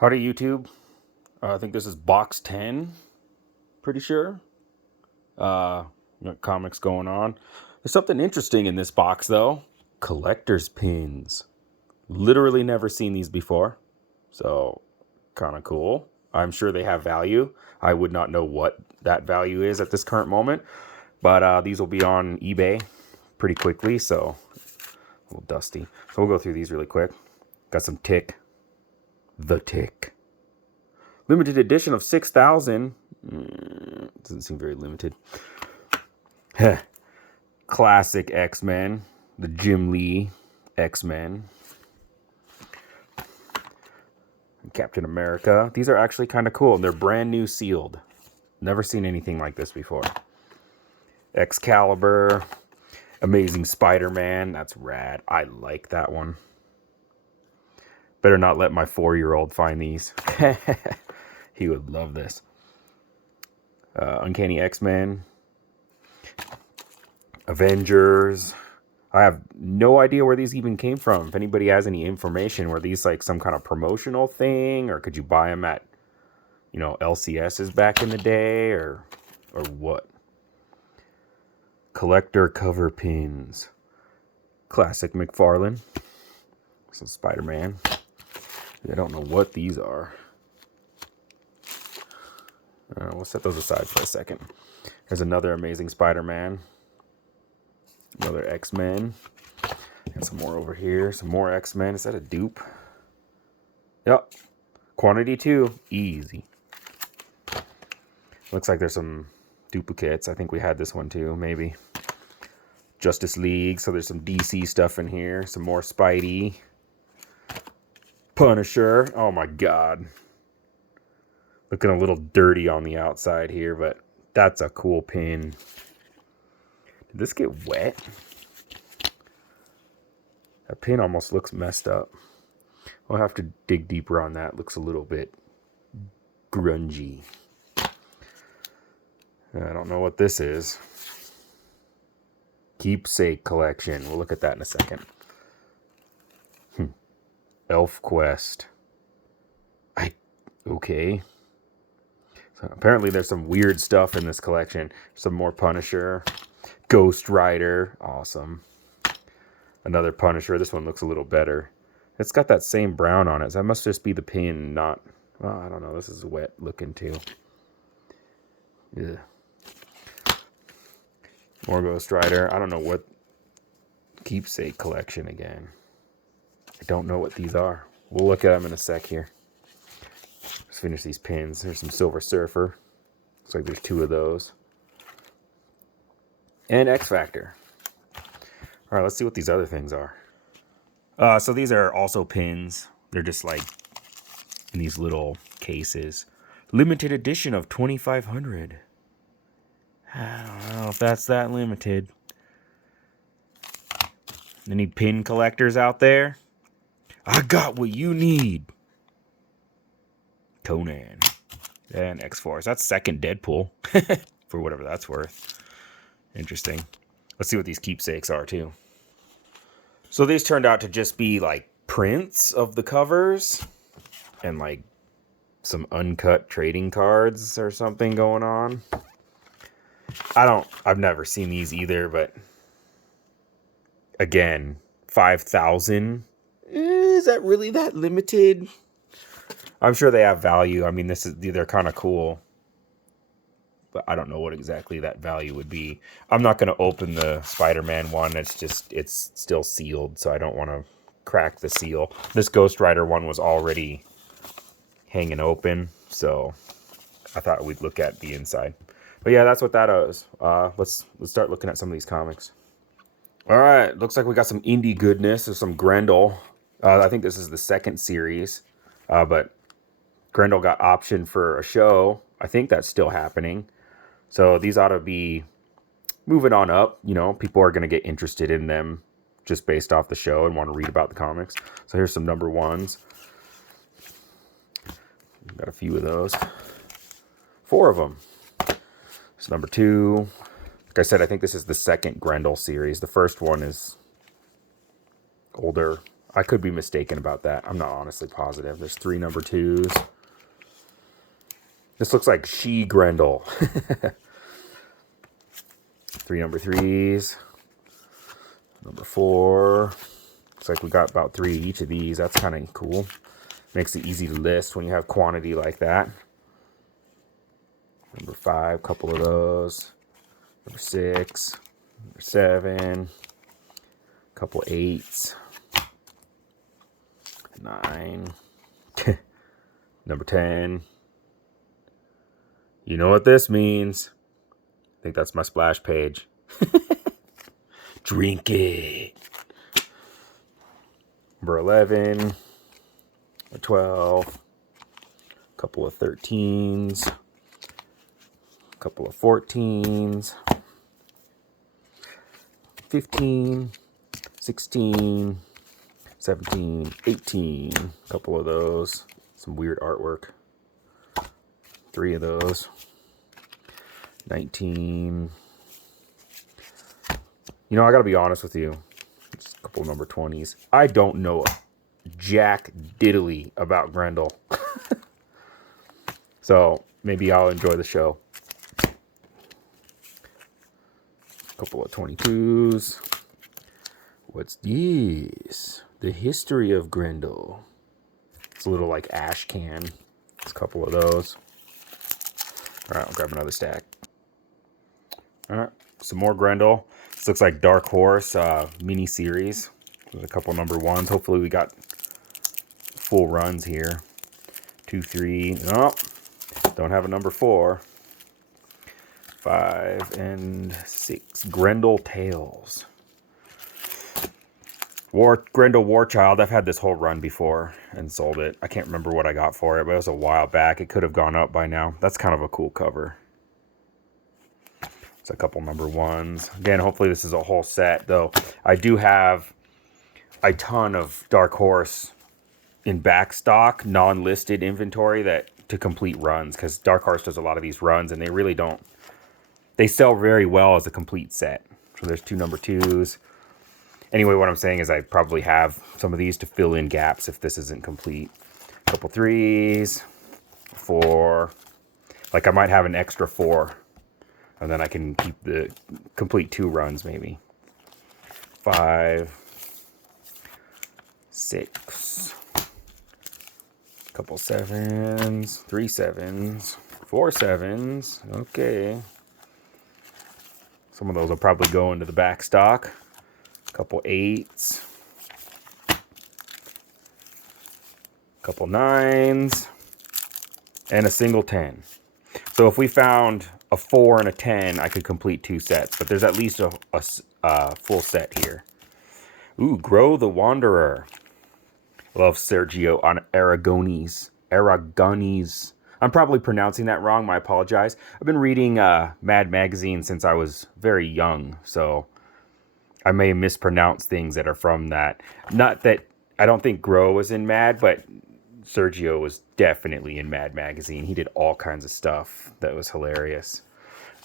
Howdy YouTube. I think this is box 10. Pretty sure. Got comics going on. There's something interesting in this box though. Collector's pins. Literally never seen these before. So kind of cool. I'm sure they have value. I would not know what that value is at this current moment. But these will be on eBay pretty quickly. So a little dusty. So we'll go through these really quick. Got some Tick. The Tick. Limited edition of 6,000. Doesn't seem very limited. Classic X-Men. The Jim Lee X-Men. Captain America. These are actually kind of cool. They're brand new sealed. Never seen anything like this before. Excalibur. Amazing Spider-Man. That's rad. I like that one. Better not let my 4-year-old find these. He would love this. Uncanny X-Men. Avengers. I have no idea where these even came from. If anybody has any information, were these like some kind of promotional thing? Or could you buy them at, LCS's back in the day? Or what? Collector cover pins. Classic McFarlane. Some Spider-Man. I don't know what these are. We'll set those aside for a second. There's another Amazing Spider-Man. Another X-Men. And some more over here. Some more X-Men. Is that a dupe? Yep. Quantity 2. Easy. Looks like there's some duplicates. I think we had this one too, maybe. Justice League. So there's some DC stuff in here. Some more Spidey. Punisher. Oh my god. Looking a little dirty on the outside here, but that's a cool pin. Did this get wet? That pin almost looks messed up. We'll have to dig deeper on that. Looks a little bit grungy. I don't know what this is. Keepsake collection. We'll look at that in a second. Elf Quest. Okay. So apparently there's some weird stuff in this collection. Some more Punisher. Ghost Rider. Awesome. Another Punisher. This one looks a little better. It's got that same brown on it. So that must just be the pin, not... Well, I don't know. This is wet looking too. Yeah. More Ghost Rider. I don't know what... Keepsake collection again. I don't know what these are. We'll look at them in a sec here. Let's finish these pins. There's some Silver Surfer. Looks like there's 2 of those. And X Factor. All right, let's see what these other things are. So these are also pins. They're just like in these little cases. Limited edition of 2,500. I don't know if that's that limited. Any pin collectors out there? I got what you need. Conan. And X-Force. That's second Deadpool. For whatever that's worth. Interesting. Let's see what these keepsakes are, too. So these turned out to just be, like, prints of the covers. And, like, some uncut trading cards or something going on. I've never seen these either, but... Again, 5,000... Is that really that limited? I'm sure they have value. I mean, they're kind of cool. But I don't know what exactly that value would be. I'm not going to open the Spider-Man one. It's still sealed, so I don't want to crack the seal. This Ghost Rider one was already hanging open, so I thought we'd look at the inside. But yeah, that's what that is. Let's start looking at some of these comics. All right, looks like we got some indie goodness. There's some Grendel. I think this is the second series, but Grendel got optioned for a show. I think that's still happening. So these ought to be moving on up. People are going to get interested in them just based off the show and want to read about the comics. So here's some number 1s. Got a few of those. 4 of them. It's number 2. Like I said, I think this is the second Grendel series. The first one is older. I could be mistaken about that. I'm not honestly positive. There's 3 number 2s. This looks like She Grendel. 3 number 3s. Number 4. Looks like we got about 3 each of these. That's kind of cool. Makes it easy to list when you have quantity like that. Number 5, couple of those. Number 6, number 7, couple 8s, 9, number 10. You know what this means. I think that's my splash page. Drink it. Number 11, number 12, couple of 13s, couple of 14s, 15, 16, 17, 18, couple of those, some weird artwork, 3 of those, 19. You know, I gotta be honest with you, just a couple of number 20s. I don't know jack diddly about Grendel. So maybe I'll enjoy the show. Couple of 22s. What's this? The history of Grendel. It's a little like ash can. It's a couple of those. All right, I'll grab another stack. All right, some more Grendel. This looks like Dark Horse mini series. There's a couple number 1s. Hopefully we got full runs here. 2, 3. Oh, don't have a number 4. 5 and 6. Grendel Tales. Grendel Warchild. I've had this whole run before and sold it. I can't remember what I got for it, but it was a while back. It could have gone up by now. That's kind of a cool cover. It's a couple number 1s. Again, hopefully this is a whole set, though. I do have a ton of Dark Horse in back stock, non-listed inventory that to complete runs, because Dark Horse does a lot of these runs, and they really don't. They sell very well as a complete set. So there's 2 number 2s. Anyway, what I'm saying is I probably have some of these to fill in gaps if this isn't complete. A couple 3s, 4. Like I might have an extra 4. And then I can keep the complete 2 runs maybe. 5, 6. Couple 7s, 3 7s, 4 7s. Okay. Some of those will probably go into the back stock. Couple 8s. Couple 9s. And a single 10. So if we found a 4 and a 10, I could complete 2 sets. But there's at least a full set here. Ooh, Grow the Wanderer. Love Sergio on Aragonese. I'm probably pronouncing that wrong. I apologize. I've been reading Mad Magazine since I was very young, so I may mispronounce things that are from that. Not that I don't think Grow was in Mad, but Sergio was definitely in Mad Magazine. He did all kinds of stuff that was hilarious.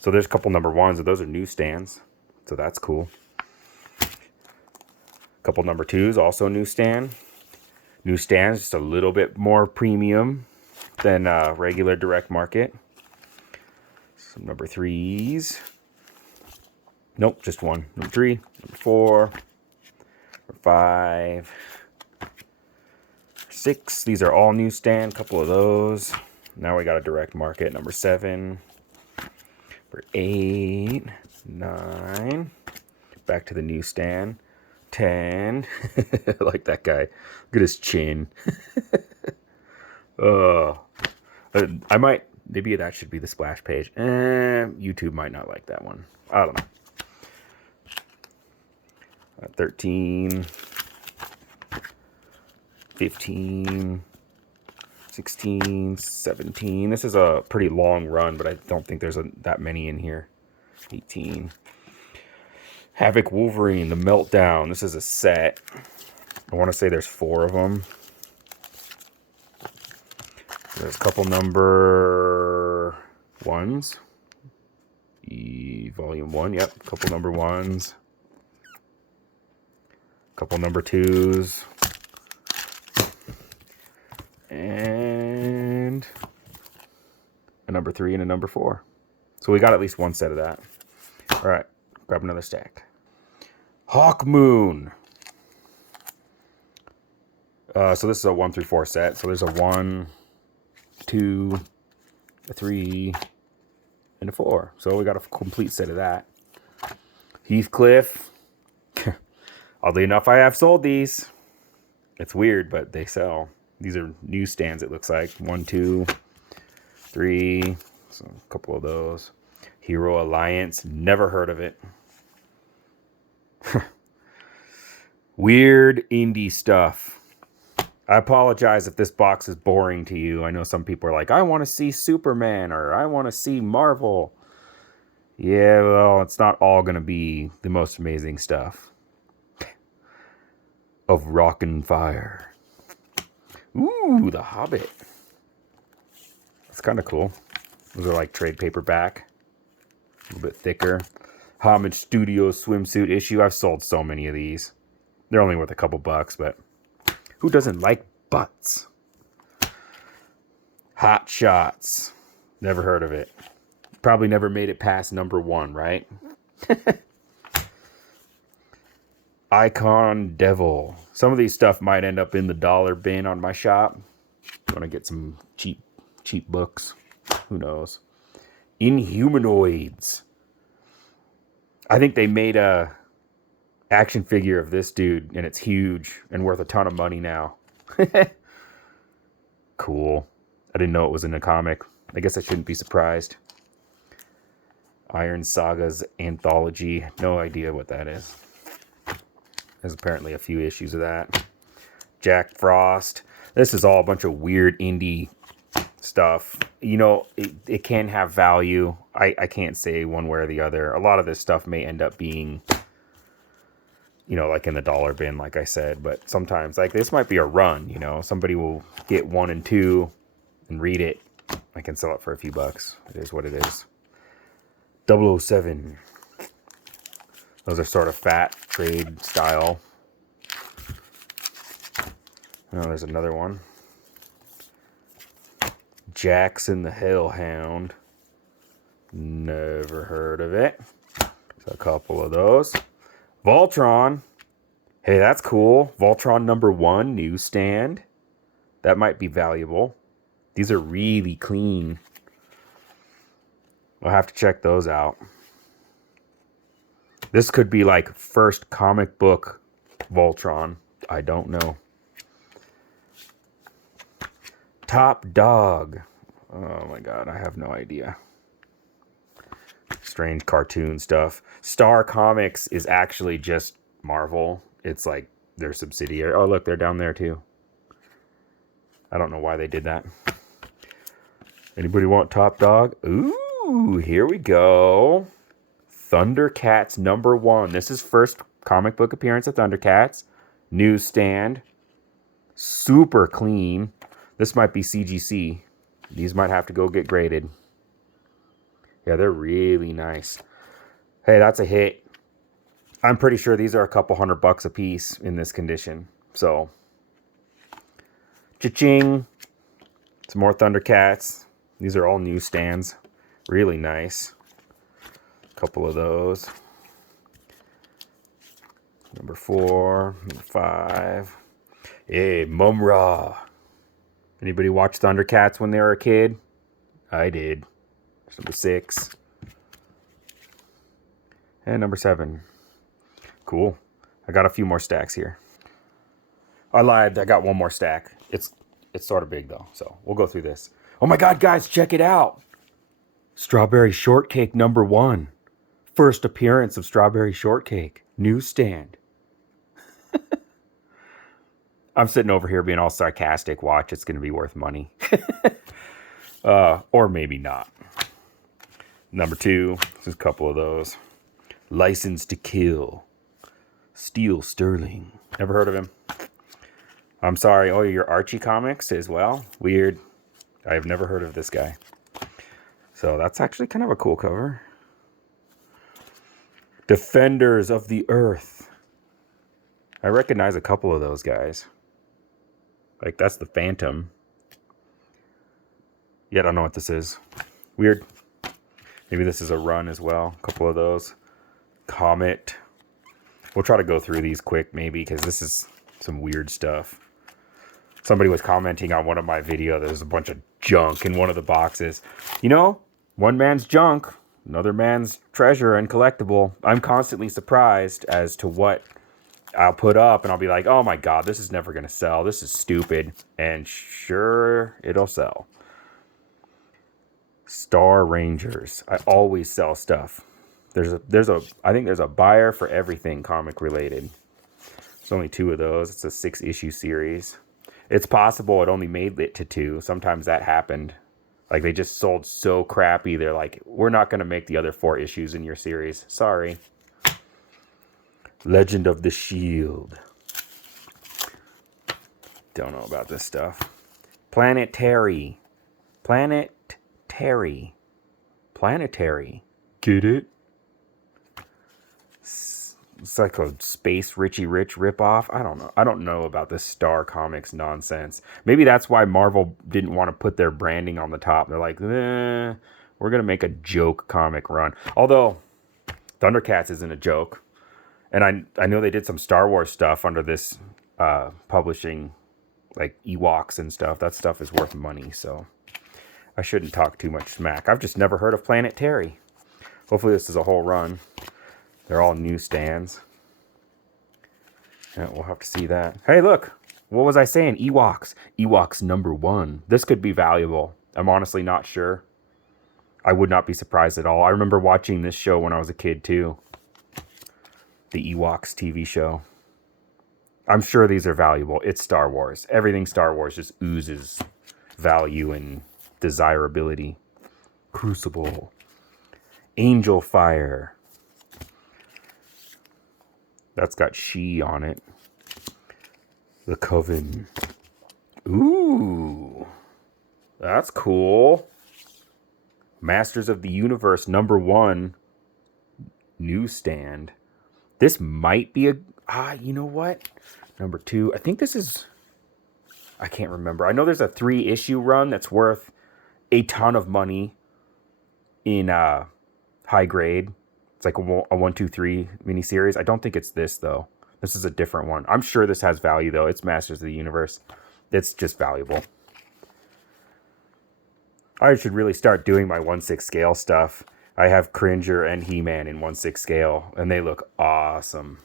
So there's a couple number 1s, and those are newsstands, so that's cool. Couple number 2s, also newsstand. Newsstands, just a little bit more premium than regular direct market. Some number 3s. Nope, just 1. Number 3, number 4, number 5, 6. These are all newsstand, couple of those. Now we got a direct market. Number 7, number 8, 9. Back to the newsstand. 10. I like that guy. Look at his chin. I might, maybe that should be the splash page. YouTube might not like that one. I don't know. 13, 15, 16, 17. This is a pretty long run, but I don't think there's that many in here. 18. Havoc Wolverine, The Meltdown. This is a set. I want to say there's 4 of them. There's a couple number 1s. Volume 1, yep. A couple number 1s. A couple number 2s. And a number 3 and a number 4. So we got at least one set of that. All right, grab another stack. Hawk Moon. So this is a 1 through 4 set. So there's a 1, 2, a 3, and a 4. So we got a complete set of that. Heathcliff. Oddly enough, I have sold these. It's weird, but they sell. These are newsstands, it looks like. 1, 2, 3. So a couple of those. Hero Alliance. Never heard of it. Weird indie stuff. I apologize if this box is boring to you. I know some people are like, I want to see Superman or I want to see Marvel. Yeah, well, it's not all going to be the most amazing stuff. Of Rock and Fire. Ooh, The Hobbit. That's kind of cool. Those are like trade paperback. A little bit thicker. Homage Studios swimsuit issue. I've sold so many of these. They're only worth a couple bucks, but who doesn't like butts? Hot Shots. Never heard of it. Probably never made it past number 1, right? Icon Devil. Some of these stuff might end up in the dollar bin on my shop. Want to get some cheap books. Who knows? Inhumanoids. I think they made a action figure of this dude, and it's huge and worth a ton of money now. Cool. I didn't know it was in a comic. I guess I shouldn't be surprised. Iron Saga's Anthology. No idea what that is. There's apparently a few issues of that. Jack Frost. This is all a bunch of weird indie stuff. You know, it can have value. I can't say one way or the other. A lot of this stuff may end up being, you know, like in the dollar bin, like I said. But sometimes, like, this might be a run, you know. Somebody will get 1 and 2 and read it. I can sell it for a few bucks. It is what it is. 007. Those are sort of fat trade style. Oh, there's another one. Jackson the Hellhound. Never heard of it. So a couple of those. Voltron. Hey, that's cool. Voltron number 1, newsstand. That might be valuable. These are really clean. I'll have to check those out. This could be like first comic book Voltron. I don't know. Top Dog. Oh my god, I have no idea. Strange cartoon stuff. Star Comics is actually just Marvel. It's like their subsidiary. Oh, look, they're down there too. I don't know why they did that. Anybody want Top Dog? Ooh, here we go. Thundercats number 1. This is first comic book appearance of Thundercats. Newsstand. Super clean. This might be CGC. These might have to go get graded. Yeah, they're really nice. Hey, that's a hit. I'm pretty sure these are a couple $100 a piece in this condition. So, cha-ching. Some more Thundercats. These are all newsstands. Really nice. Couple of those. Number 4, number 5. Hey, Mum-Ra. Anybody watch Thundercats when they were a kid? I did. There's number 6. And number 7. Cool. I got a few more stacks here. I lied. I got one more stack. It's sort of big though, so we'll go through this. Oh my god, guys, check it out. Strawberry Shortcake number 1. First appearance of Strawberry Shortcake. Newsstand. I'm sitting over here being all sarcastic. Watch, it's going to be worth money. Or maybe not. Number 2. There's a couple of those. License to Kill. Steel Sterling. Never heard of him. I'm sorry. Oh, your Archie comics as well? Weird. I have never heard of this guy. So that's actually kind of a cool cover. Defenders of the Earth. I recognize a couple of those guys. Like, that's the Phantom. Yeah, I don't know what this is. Weird. Maybe this is a run as well. A couple of those. Comet. We'll try to go through these quick maybe because this is some weird stuff. Somebody was commenting on one of my videos. There's a bunch of junk in one of the boxes. You know, one man's junk, another man's treasure and collectible. I'm constantly surprised as to what I'll put up and I'll be like, oh my God, this is never going to sell. This is stupid. And sure, it'll sell. Star Rangers. I always sell stuff. I think there's a buyer for everything comic related. There's only 2 of those. It's a 6-issue series. It's possible it only made it to 2. Sometimes that happened. Like they just sold so crappy. They're like, we're not going to make the other 4 issues in your series. Sorry. Legend of the Shield. Don't know about this stuff. Planetary. Planetary. Get it? It's like a Space Richie Rich ripoff. I don't know. I don't know about this Star Comics nonsense. Maybe that's why Marvel didn't want to put their branding on the top. They're like, we're going to make a joke comic run. Although, Thundercats isn't a joke. And I know they did some Star Wars stuff under this publishing, like Ewoks and stuff. That stuff is worth money, so I shouldn't talk too much smack. I've just never heard of Planetary. Hopefully this is a whole run. They're all newsstands. Yeah, we'll have to see that. Hey, look. What was I saying? Ewoks. Ewoks #1. This could be valuable. I'm honestly not sure. I would not be surprised at all. I remember watching this show when I was a kid, too. The Ewoks TV show. I'm sure these are valuable. It's Star Wars. Everything Star Wars just oozes value and desirability. Crucible. Angel Fire. That's got she on it. The Coven. Ooh. That's cool. Masters of the Universe #1 newsstand. This might be a... you know what? #2. I think this is... I can't remember. I know there's a 3-issue run that's worth a ton of money in high grade. It's like a 1, 2, 3 miniseries. I don't think it's this, though. This is a different one. I'm sure this has value, though. It's Masters of the Universe. It's just valuable. I should really start doing my 1/6 scale stuff. I have Cringer and He-Man in 1/6 scale, and they look awesome.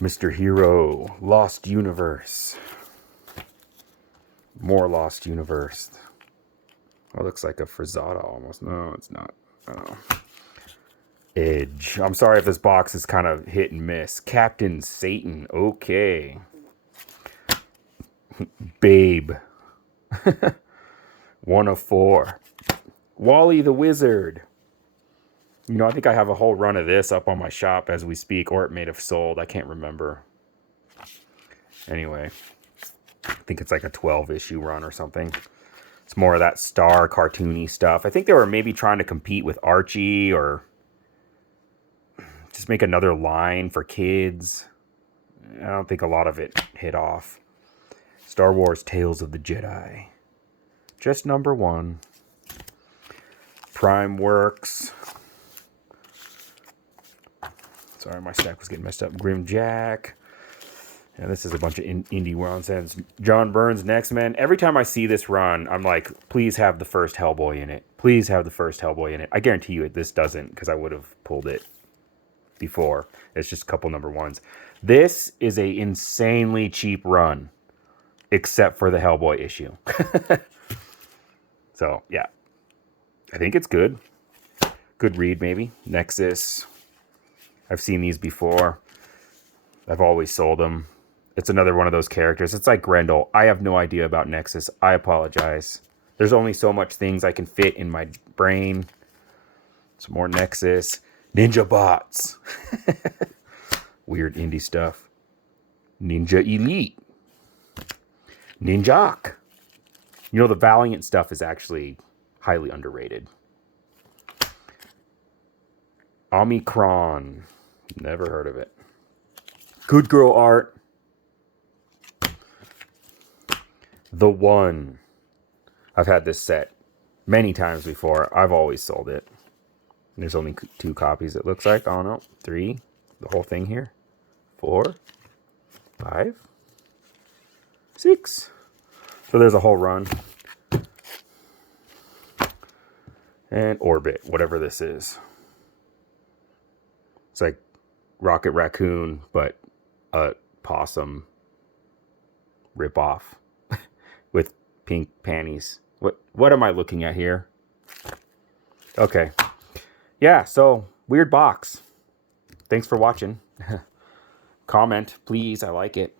Mr. Hero, Lost Universe. More Lost Universe. Oh, it looks like a Frizzata almost. No, it's not. Oh. Edge. I'm sorry if this box is kind of hit and miss. Captain Satan. Okay. Babe. 1 of 4. Wally the Wizard. You know, I think I have a whole run of this up on my shop as we speak, or it may have sold. I can't remember. Anyway, I think it's like a 12-issue run or something. It's more of that Star cartoony stuff. I think they were maybe trying to compete with Archie or just make another line for kids. I don't think a lot of it hit off. Star Wars Tales of the Jedi. Just #1. Prime Works. Sorry, my stack was getting messed up. Grim Jack. Yeah, this is a bunch of indie nonsense. John Byrne's Next Men. Every time I see this run, I'm like, please have the first Hellboy in it. Please have the first Hellboy in it. I guarantee you this doesn't, because I would have pulled it before. It's just a couple #1s. This is a insanely cheap run, except for the Hellboy issue. So, yeah. I think it's good. Good read, maybe. Nexus. I've seen these before. I've always sold them. It's another one of those characters. It's like Grendel. I have no idea about Nexus. I apologize. There's only so much things I can fit in my brain. Some more Nexus. Ninja Bots. Weird indie stuff. Ninja Elite. Ninjak. You know, the Valiant stuff is actually highly underrated. Omicron. Never heard of it. Good Girl Art. The One. I've had this set many times before. I've always sold it. There's only 2 copies, it looks like. Oh, no. 3. The whole thing here. 4. 5. 6. So there's a whole run. And Orbit, whatever this is. It's like Rocket Raccoon, but a possum ripoff with pink panties. What am I looking at here? Okay. Yeah, so weird box. Thanks for watching. Comment, please. I like it.